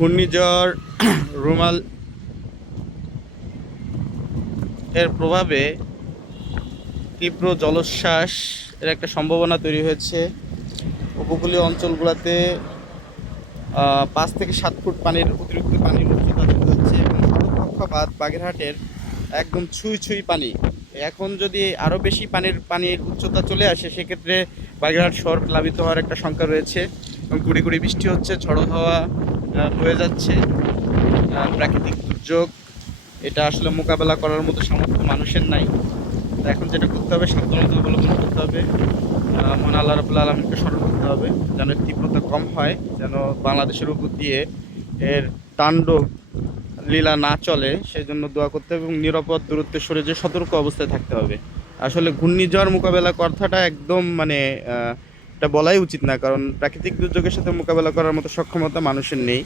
ঘূর্ণিঝড় রুমাল এর প্রভাবে তীব্র জলোচ্ছ্বাস এর একটা সম্ভাবনা তৈরি হয়েছে। উপকূলীয় অঞ্চলগুলোতে পাঁচ থেকে সাত ফুট পানির, অতিরিক্ত পানির উচ্চতা দেখা যাচ্ছে এবং সড়কপক্ষপাত বাগেরহাটের একদম ছুঁই ছুঁই পানি। এখন যদি আরও বেশি পানির পানির উচ্চতা চলে আসে, সেক্ষেত্রে বাগেরহাট শহর প্লাবিত হওয়ার একটা শঙ্কা রয়েছে। গুড়ি গুড়ি বৃষ্টি হচ্ছে, ঝড়ো হাওয়া হয়ে যাচ্ছে। প্রাকৃতিক দুর্যোগ, এটা আসলে মোকাবেলা করার মতো সামর্থ্য মানুষের নাই। এখন যেটা করতে হবে, সাবধানতা অবলম্বন করতে হবে। মহান আল্লাহ রবুল্লা আলমকে স্মরণ করতে হবে, যেন তীব্রতা কম হয়, যেন বাংলাদেশের উপর দিয়ে এর তাণ্ডব লীলা না চলে সেই জন্য দোয়া করতে হবে এবং নিরাপদ দূরত্বে সরে যে সতর্ক অবস্থায় থাকতে হবে। আসলে ঘূর্ণিঝড় মোকাবেলা কথাটা একদম মানে এটা বলাই উচিত না, কারণ প্রাকৃতিক দুর্যোগের সাথে মোকাবেলা করার মতো সক্ষমতা মানুষের নেই।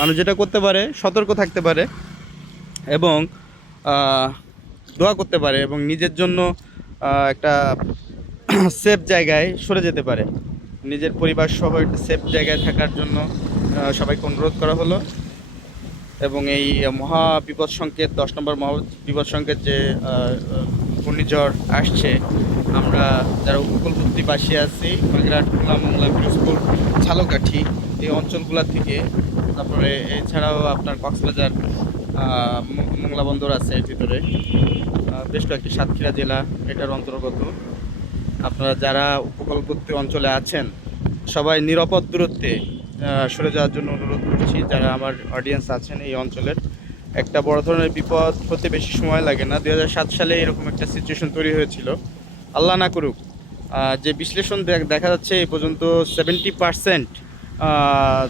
মানুষ যেটা করতে পারে, সতর্ক থাকতে পারে এবং দোয়া করতে পারে এবং নিজের জন্য একটা সেফ জায়গায় সরে যেতে পারে। নিজের পরিবার সহ একটা সেফ জায়গায় থাকার জন্য সবাইকে অনুরোধ করা হলো এবং এই মহা বিপদ সংকেত, দশ নম্বর মহা বিপদ সংকেত যে ঘূর্ণিঝড় আসছে। আমরা যারা উপকূলবর্তীবাসী আছি, বাগেরহাট, খুলনা মংলা পিরোজপুর ঝালকাঠি এই অঞ্চলগুলো থেকে, তারপরে এছাড়াও আপনার কক্সবাজার মোংলা বন্দর আছে এর ভিতরে। বেশ কয়েকটি সাতক্ষীরা জেলা এটার অন্তর্গত। আপনারা যারা উপকূলবর্তী অঞ্চলে আছেন, সবাই নিরাপদ দূরত্বে সরে যাওয়ার জন্য অনুরোধ করছি, যারা আমার অডিয়েন্স আছেন এই অঞ্চলের। একটা বড় ধরনের বিপদ হতে বেশি সময় লাগে না। দু হাজার সাত সালে এরকম একটা সিচুয়েশন তৈরি হয়েছিল। আল্লাহ না করুক যে বিশ্লেষণ দেখ- যাচ্ছে এই পর্যন্ত সেভেন্টি পারসেন্ট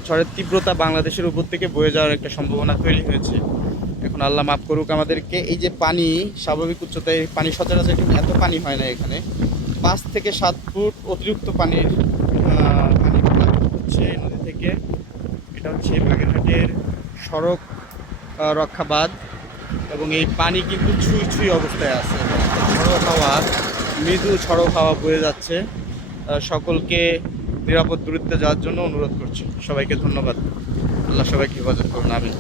ঝড়ের তীব্রতা বাংলাদেশের উপর থেকে বয়ে যাওয়ার একটা সম্ভাবনা তৈরি হয়েছে। এখন আল্লাহ মাফ করুক আমাদেরকে, এই যে পানি, স্বাভাবিক উচ্চতায় পানি সচরাচর কিন্তু এত পানি হয় না এখানে। পাঁচ থেকে সাত ফুট অতিরিক্ত পানির পানি হচ্ছে নদী থেকে। এটা হচ্ছে বাগেরহাটের সড়ক আহ, রক্ষা বাঁধ এবং এই পানি কিন্তু ছুঁই ছুঁই অবস্থায় আছে। ঝড়ো হাওয়া মৃদু ঝড়ো হাওয়া বয়ে যাচ্ছে। সকলকে নিরাপদ দূরত্বে যাওয়ার জন্য অনুরোধ করছি। সবাইকে ধন্যবাদ। আল্লাহ সবাইকে হেফাজত করুন। আমি